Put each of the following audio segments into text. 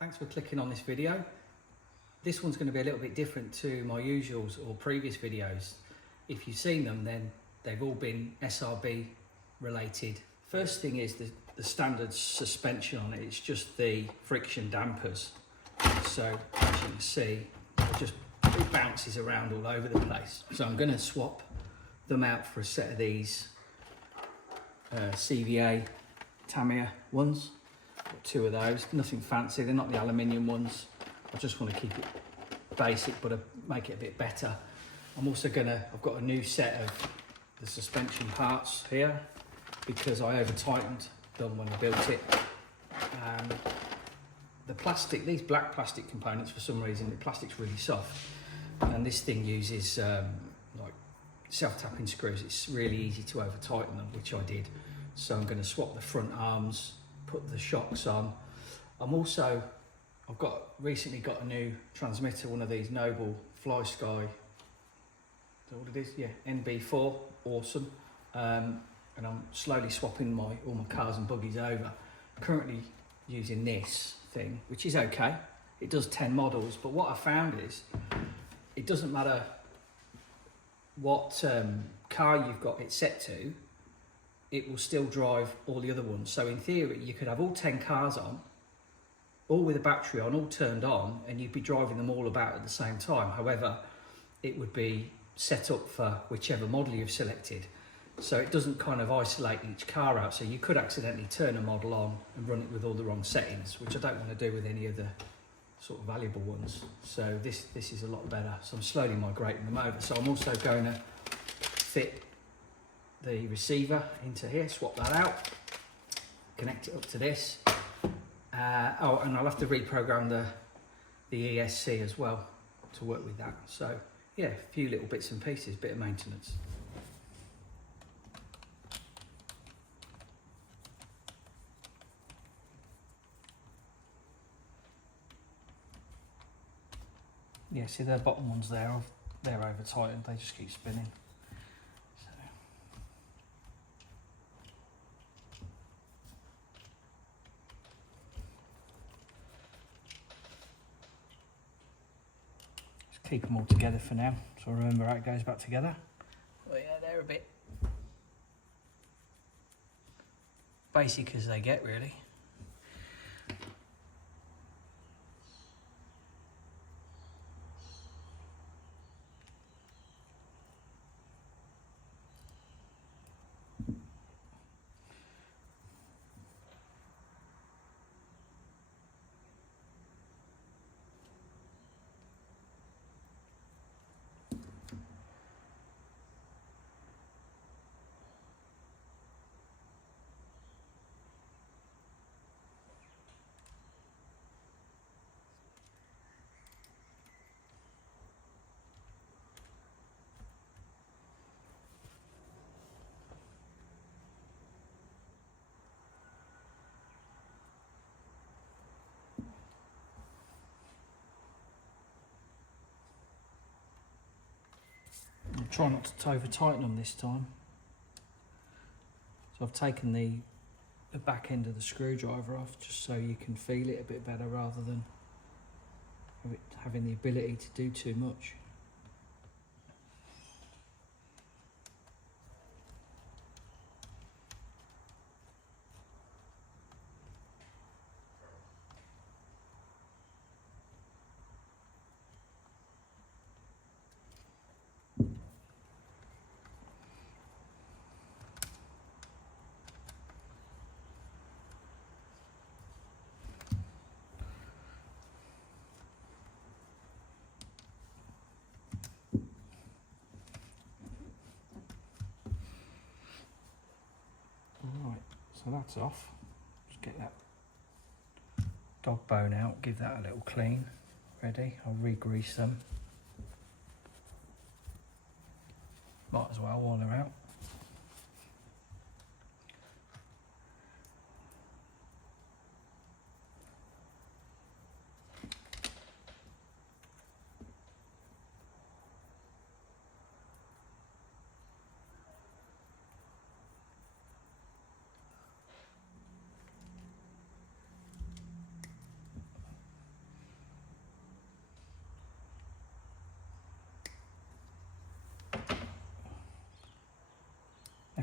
thanks for clicking on this video. This one's going to be a little bit different to my usuals or previous videos. If you've seen them, then they've all been SRB related. First thing is the standard suspension on it. It's just the friction dampers. So as you can see, it bounces around all over the place. So I'm going to swap them out for a set of these CVA Tamiya ones. Got two of those, nothing fancy, they're not the aluminium ones. I just want to keep it basic but make it a bit better. I'm also I've got a new set of the suspension parts here because I over tightened them when I built it. The plastic, these black plastic components, for some reason the plastic's really soft, and this thing uses like self-tapping screws. It's really easy to over tighten them, which I did. So I'm going to swap the front arms, put the shocks on. I've recently got a new transmitter, one of these Noble Fly Sky, is that what it is? Yeah, NB4, awesome. And I'm slowly swapping all my cars and buggies over. Currently using this thing, which is okay. It does 10 models, but what I found is it doesn't matter what car you've got it set to, it will still drive all the other ones. So in theory, you could have all 10 cars on, all with a battery on, all turned on, and you'd be driving them all about at the same time. However, it would be set up for whichever model you've selected. So it doesn't kind of isolate each car out. So you could accidentally turn a model on and run it with all the wrong settings, which I don't want to do with any of the sort of valuable ones. So this is a lot better. So I'm slowly migrating them over. So I'm also going to fit the receiver into here, swap that out, connect it up to this. Oh, and I'll have to reprogram the ESC as well to work with that. So yeah, a few little bits and pieces, bit of maintenance. Yeah, see the bottom ones there, they're over tightened, they just keep spinning. So. Just keep them all together for now, so I remember how it goes back together. Oh yeah, they're a bit basic as they get, really. I'll try not to over tighten them this time. So I've taken the back end of the screwdriver off just so you can feel it a bit better rather than having the ability to do too much. So that's off. Just get that dog bone out, give that a little clean. Ready? I'll re-grease them. Might as well while they're out.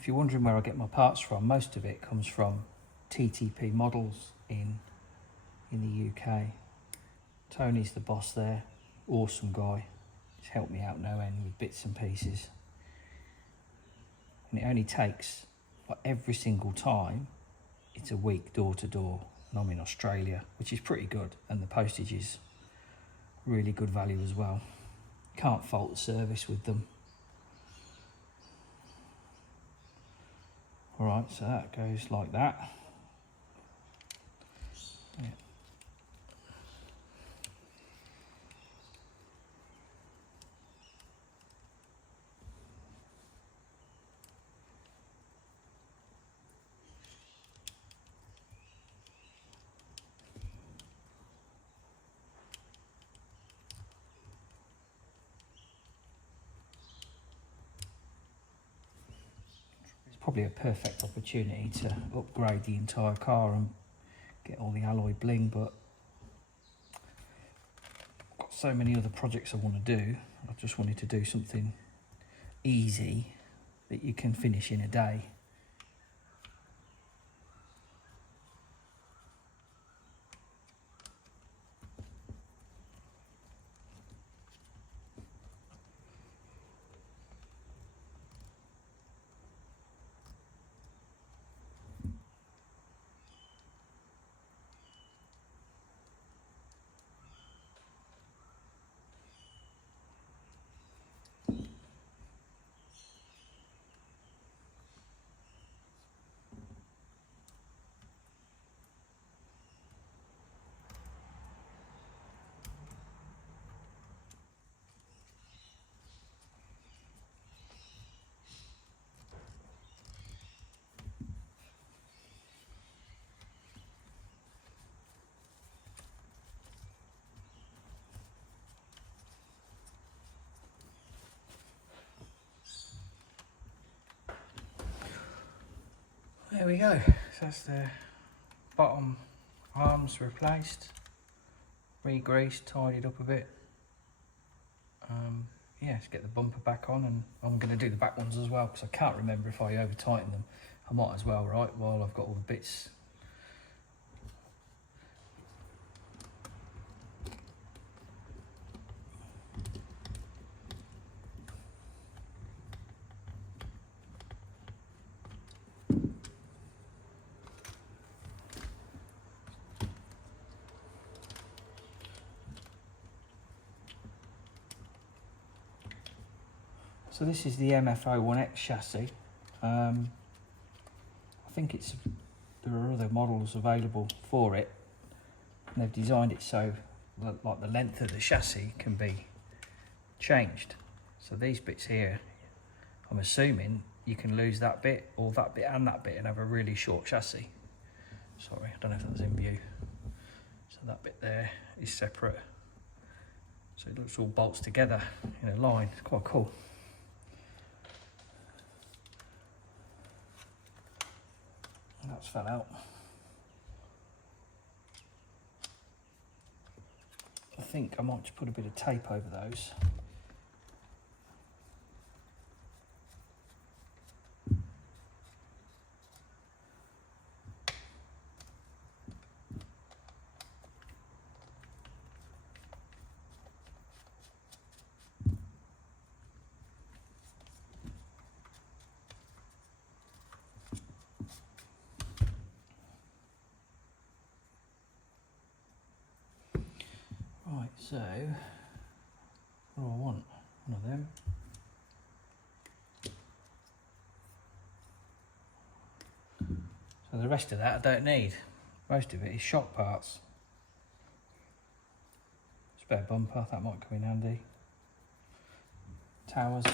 If you're wondering where I get my parts from, most of it comes from TTP Models in the UK. Tony's the boss there, awesome guy. He's helped me out no end with bits and pieces. And it only takes, like, every single time, it's a week door to door. And I'm in Australia, which is pretty good. And the postage is really good value as well. Can't fault the service with them. All right, so that goes like that. Yeah. Probably a perfect opportunity to upgrade the entire car and get all the alloy bling, but I've got so many other projects I want to do. I just wanted to do something easy that you can finish in a day. There we go. So that's the bottom arms replaced, re-greased, tidied up a bit. Yeah, let's get the bumper back on, and I'm going to do the back ones as well because I can't remember if I over tightened them. I might as well, right, while I've got all the bits. So this is the MF-01X chassis. I think there are other models available for it, and they've designed it so like the length of the chassis can be changed. So these bits here, I'm assuming you can lose that bit or that bit and that bit and have a really short chassis. Sorry, I don't know if that was in view. So that bit there is separate. So it looks all bolts together in a line. It's quite cool. That's fell out. I think I might just put a bit of tape over those. Right, so what do I want? One of them. So the rest of that I don't need. Most of it is shock parts. Spare bumper, that might come in handy. Towers.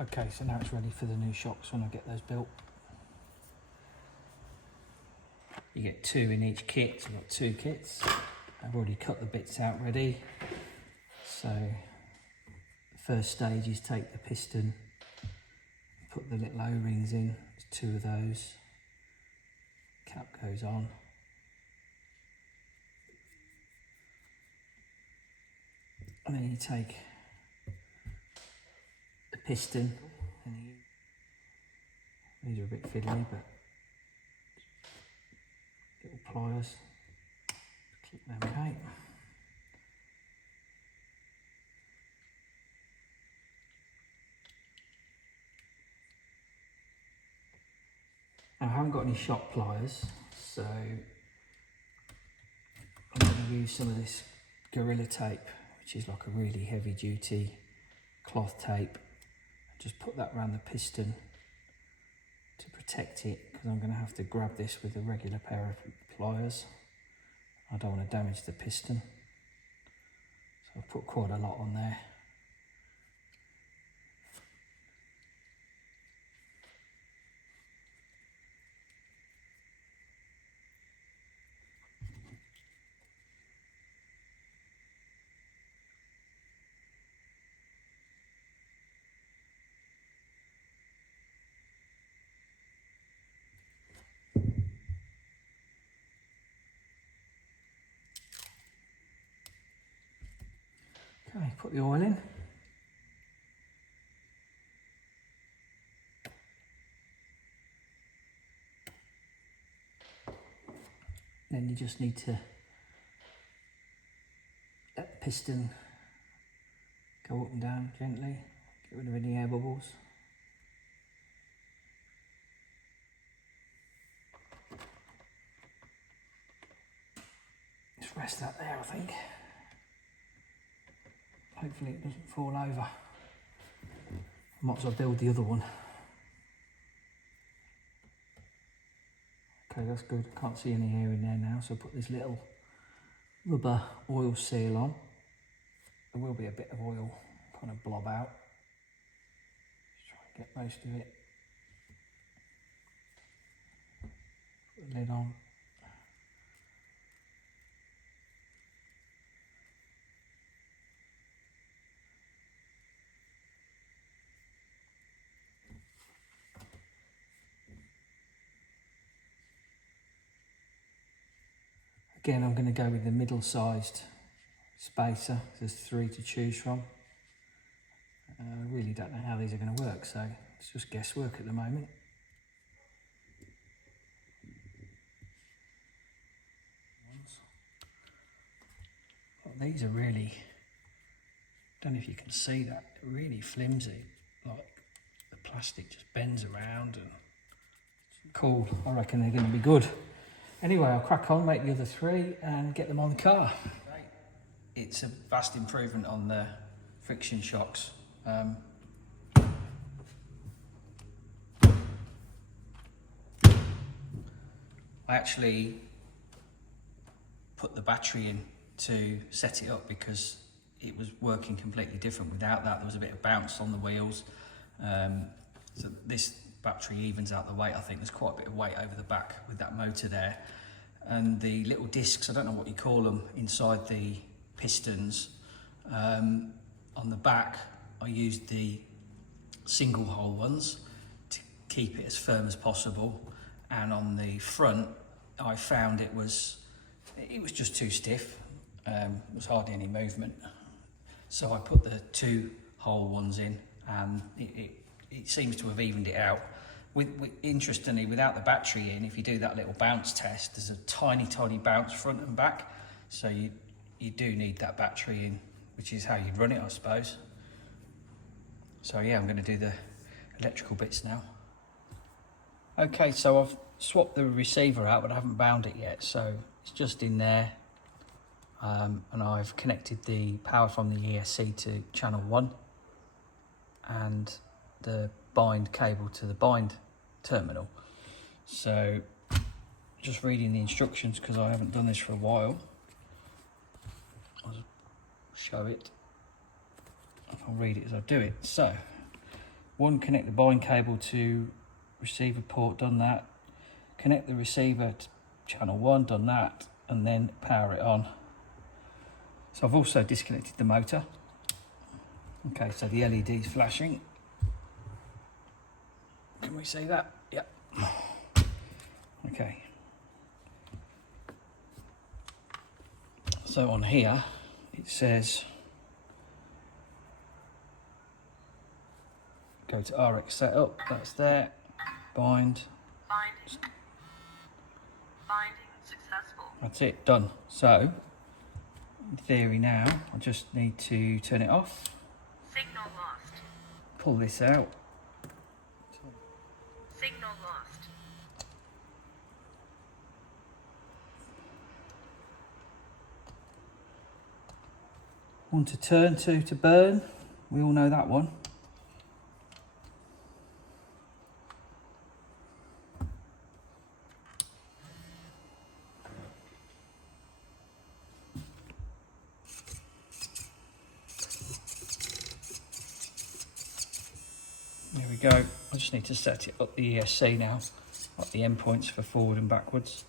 Okay, so now it's ready for the new shocks when I get those built. You get 2 in each kit, so I've got 2 kits. I've already cut the bits out ready. So the first stage is take the piston, put the little O-rings in, there's 2 of those. Cap goes on. And then you take the piston, and these are a bit fiddly, but little pliers, clip them out. Now, I haven't got any shock pliers, so I'm going to use some of this Gorilla tape, which is like a really heavy duty cloth tape. Just put that around the piston to protect it, because I'm going to have to grab this with a regular pair of pliers. I don't want to damage the piston, so I've put quite a lot on there. Okay, put the oil in. Then you just need to let the piston go up and down gently, get rid of any air bubbles. Just rest that there, I think. Hopefully it doesn't fall over. I might as well build the other one. Okay, that's good. I can't see any air in there now, so I'll put this little rubber oil seal on. There will be a bit of oil kind of blob out. Just try and get most of it. Put the lid on. Again, I'm going to go with the middle-sized spacer. There's 3 to choose from. I really don't know how these are going to work, so it's just guesswork at the moment. Well, these are really, don't know if you can see that, really flimsy. Like the plastic just bends around and cool. I reckon they're going to be good. Anyway, I'll crack on, make the other 3 and get them on the car. It's a vast improvement on the friction shocks. I actually put the battery in to set it up because it was working completely different without that. There was a bit of bounce on the wheels. So this battery evens out the weight. I think there's quite a bit of weight over the back with that motor there. And the little discs, I don't know what you call them, inside the pistons. On the back, I used the single hole ones to keep it as firm as possible. And on the front, I found it was just too stiff. There was hardly any movement. So I put the 2 hole ones in, and it seems to have evened it out. Interestingly, without the battery in, if you do that little bounce test, there's a tiny bounce front and back. So you do need that battery in, which is how you'd run it, I suppose. So yeah, I'm going to do the electrical bits now. Okay, so I've swapped the receiver out, but I haven't bound it yet. So it's just in there. And I've connected the power from the ESC to channel 1 and the bind cable to the bind terminal. So just reading the instructions because I haven't done this for a while. I'll show it. I'll read it as I do it. So One, connect the bind cable to receiver port, done that. Connect the receiver to channel 1, done that, and then power it on. So I've also disconnected the motor. Okay, so the LED is flashing. Can we see that? Yep. Okay. So on here, it says, go to RX setup, that's there, bind. Binding successful. That's it, done. So, in theory now, I just need to turn it off. Signal lost. Pull this out. Signal lost. One to turn, two to burn. We all know that one. There we go. I just need to set it up the ESC now, like the endpoints for forward and backwards.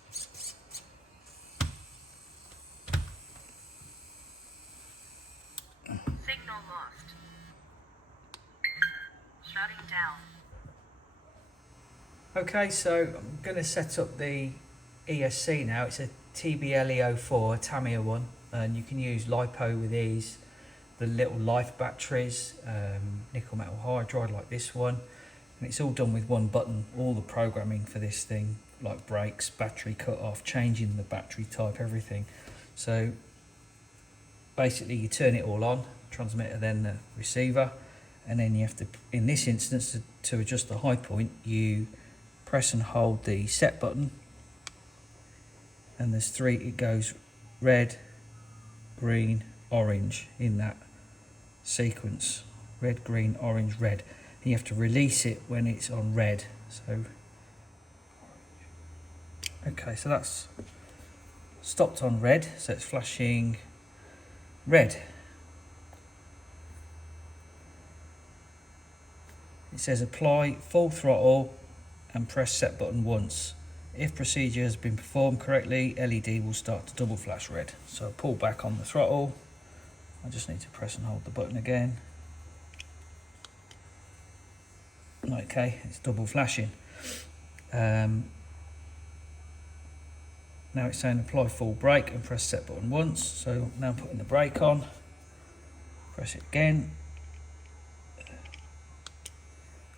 Signal lost. Shutting down. Okay, so I'm going to set up the ESC now. It's a TBLE04, a Tamiya one, and you can use LiPo with these. The little life batteries, nickel metal hydride like this one, and it's all done with one button. All the programming for this thing, like brakes, battery cut off, changing the battery type, everything. So basically you turn it all on, transmitter then the receiver, and then you have to, in this instance, to adjust the high point, you press and hold the set button, and there's three, it goes red, green, orange in that sequence. Red, green, orange, red. And you have to release it when it's on red. So okay, so that's stopped on red, so it's flashing red. It says apply full throttle and press set button once. If procedure has been performed correctly, LED will start to double flash red. So pull back on the throttle. I just need to press and hold the button again. Okay, it's double flashing. Now it's saying apply full brake and press set button once. So now putting the brake on, press it again.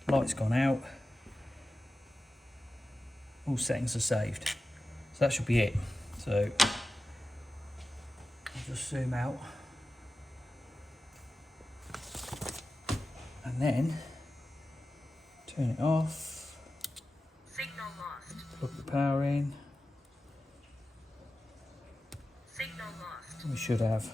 Light's gone out. All settings are saved. So that should be it. So I'll just zoom out. And then turn it off. Signal lost. Plug the power in. Signal lost. We should have.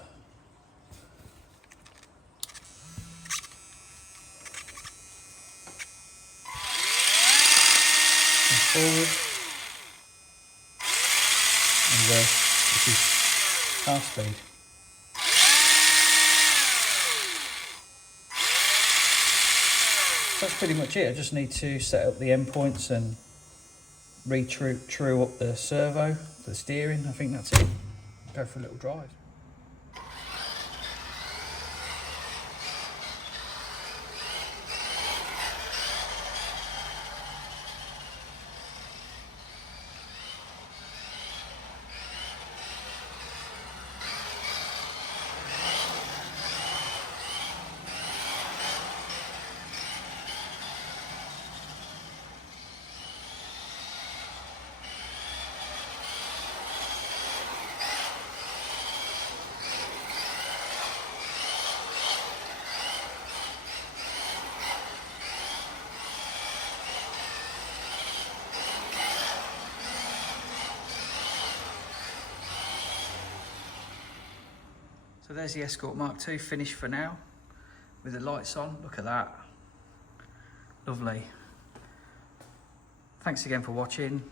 And forward. And reverse, which is half speed. That's pretty much it. I just need to set up the endpoints and true up the servo, the steering. I think that's it. Go for a little drive. So there's the Escort Mark II finished for now, with the lights on. Look at that. Lovely. Thanks again for watching.